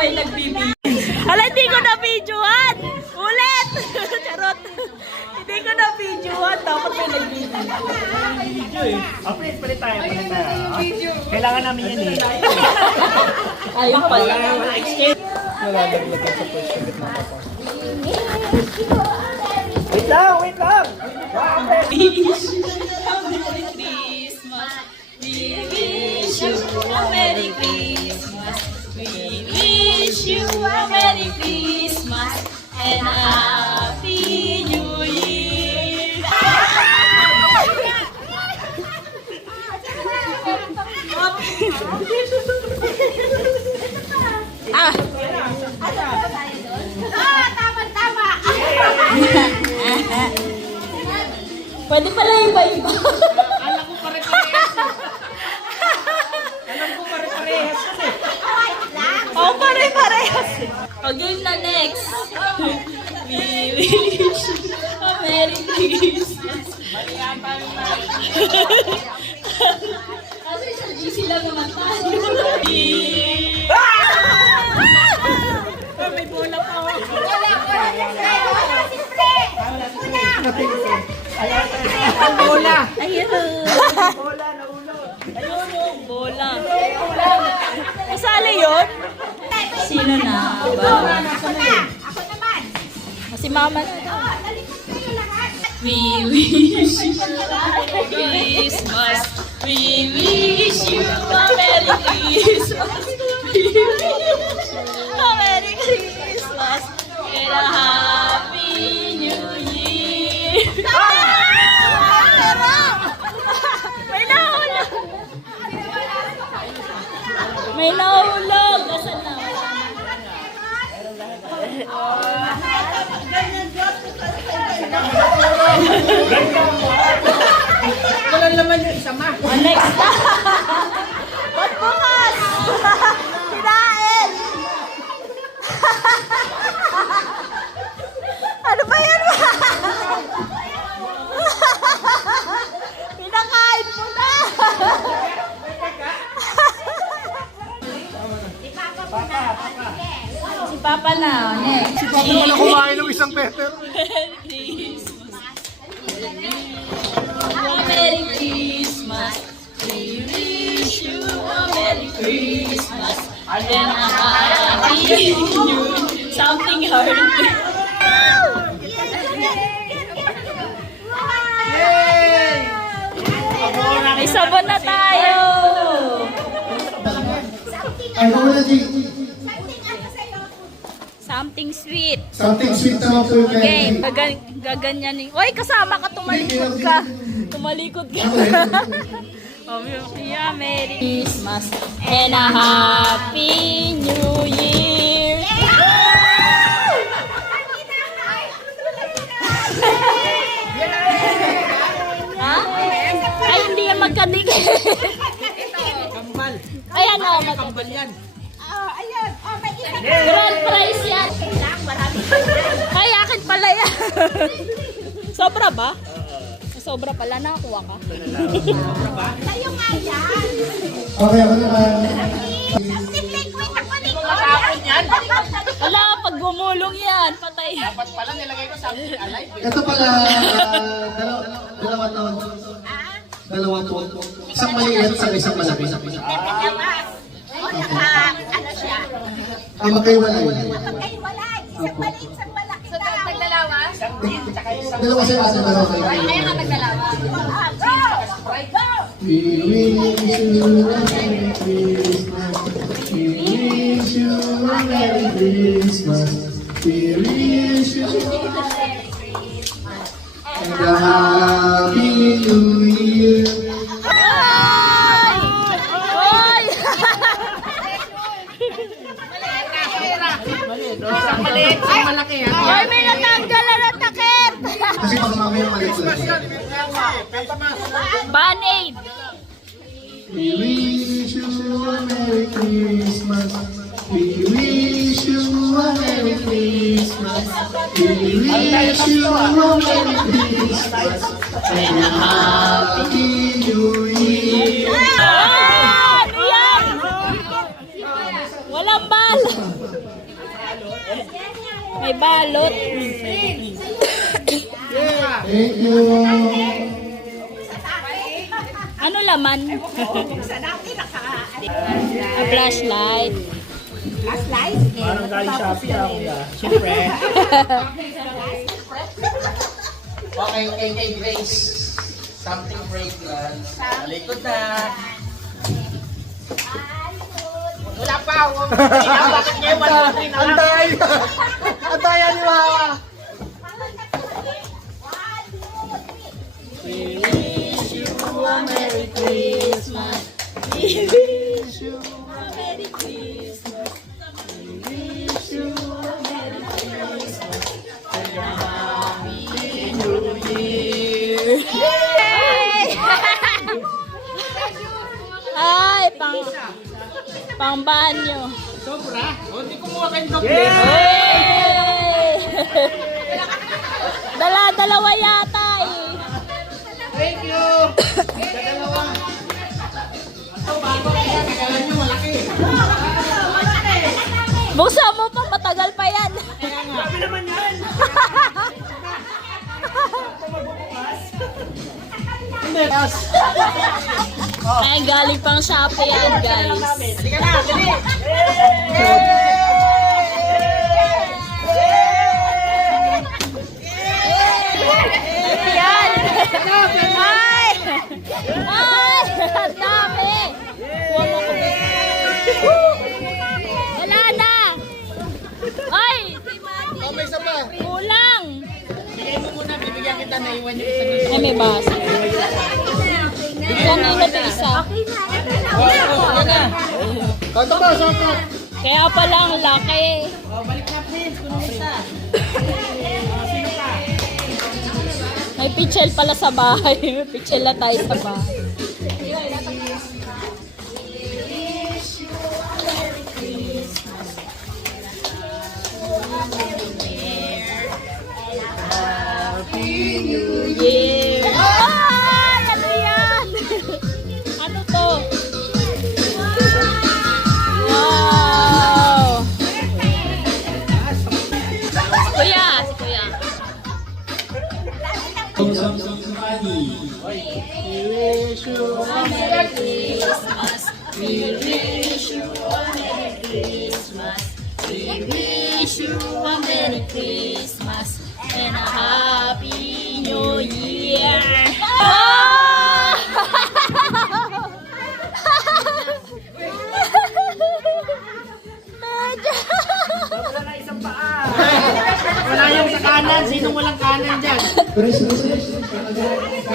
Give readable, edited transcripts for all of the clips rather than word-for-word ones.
may nagbibigay. Hala, hindi ko na videoan! Ulit! Charot! Hindi ko na videoan. Dapat may nagbibigay. Video eh. Palit tayo. Kailangan namin yan eh. Ayun pala. Nalalaglagan sa pwesto gitna ka pa. Wait lang! Merry Christmas. We wish you a Merry Christmas. We wish you a Merry Christmas and a Happy New Year. Pwede pala iba-iba. Alam ko pare-parehas. Oh, pare-parehas. Okay na next. We wish you a Merry Christmas. Kasi easy lang naman tayo. May bola pa ako. Bola! Ayun. Bola na ulo! Ayun, bola. Kasali yun? Sino na? Ako naman. Si Mama. We wish you a Merry Christmas. We wish you a Merry Christmas. We wish you a Merry Christmas and a Happy New Year. May nahulog. May nahulog. Asan na? Wala naman yung isa ma! Next na. Ba't bukas? Kinain. Ano ba yan? Pinakain mo na. Si Papa na. Next. Si Papa na kumain ng isang peter. Merry Christmas. We wish you a Merry Christmas and a Happy New Year. Something hard. May sabon na tayo. Something sweet. Something sweet naman po yung Okay, candy. gaganyanin. Uy, kasama ka, tumalikod ka. Tumalikod ka. Yeah, Merry Christmas and a Happy New Year. Ha? Ay, hindi yan magkadikit. Kambal! Ay, ano? Kambal yan! Ayun. May isa. Grand prize yan. Ay, akin pala yan. Sobra ba? Sobra pala, nakakuha ka. Sa'yo nga yan. Okay, ako naman. Si Blake, wait ako nito. Wala, pag gumulong yan, patay. Dapat pala nilagay ko something alive. Ito pala, dalawa to. Dalawa to. Isang maliit sa isang malaki. Ano siya? Magkaiwalay. Magkaiwalay. Isang maliit, isang malaki daw. Isang green, tsaka isang... Dalawa siya kasi dalawa kayo. Go! Go! We wish you a Merry Christmas. We wish you a Merry Christmas. We wish you and a Happy New Year. Isang maliit, isang malaki ha. Ay, may natanggal na natakip! Kasi baka mamaya maliit lang. Band-aid! We wish you a Merry Christmas. We wish you a Merry Christmas. We wish you a Merry Christmas and a Happy New Year. Ah! Ano yan? Walang bala! May balot. Thank you. Ano laman? Sa dati A flashlight. Parang galing Shopee ako ya. Siyempre. Okay, kay Grace. Something break na. Malikot na. Wala pa. Bakit ngayon wala pa rin? Ang daya! Ang daya ni Mama! Merry Christmas. We wish you a Merry Christmas. We wish you a Merry Christmas. And a Happy New Year. Ay, pang banyo. Sobra? O, di kumuha kayong doble. Hey! Dalawa yata eh. Thank you. Dalawa. Ito, bago kaya kagalan nyo, malaki. Buksan mo pa, matagal pa yan. Sabi naman yan! Ay, galing pang Shopee yan, guys. Halika na, dali. Yan! Ay! Ay! Ang dami! Kuha mo ko. Wala na! Ay! Oh, may isa pa. Kulang! Bigay mo muna, bibigyan kita na iwan yung isa dito. Ay, may basa. Kanina ba isa? Ito ba, saka? Kaya pala ang laki. Oh, balik na, please. Kuno isa. May pichel pala sa bahay. May pichel na tayo sa bahay. Happy New Year! Ay! Ano yan? Ano to? Wow! Kuya! Si Kuya. Merry Christmas. We wish you a Merry Christmas. We wish you a Merry Christmas and a Happy New Year. Medyo. Wala na isang paa! Wala yung sa kanan. Sinong walang kanan dyan?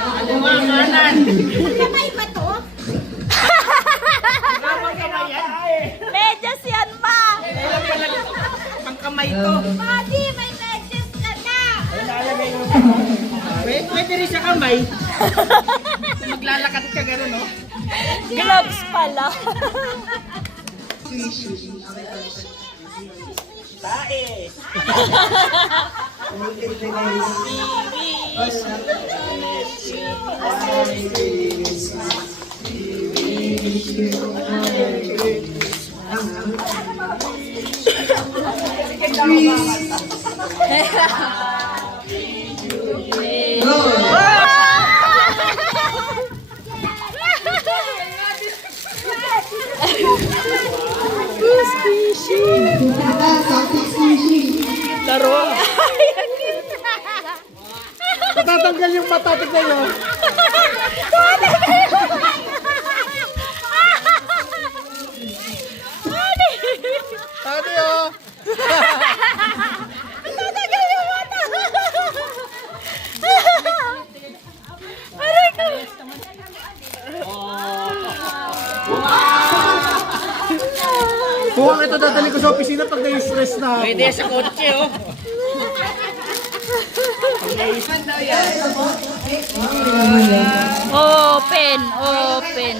Ano nga kanan? Kamay ba to? Medyas yan pa. Kailan pala pangkamay to? Buddy, may medyas ka na! Pwede rin sa kamay. Maglalakad ka gano'n, no? Gloves pala. Tae! Laro. Tatanggal yung mata, tignan nyo! Ate, oh! Kung ito dadali ko sa opisina pag na-stress na ako. Pwede sa kotse, oh. Open, open.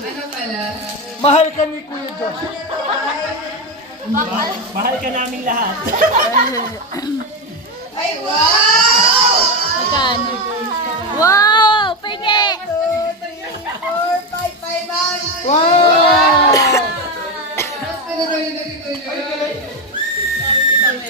Mahal ka ni Kuya Josh. Mahal ka namin lahat. Magkano? Wow! Pingi! Wow!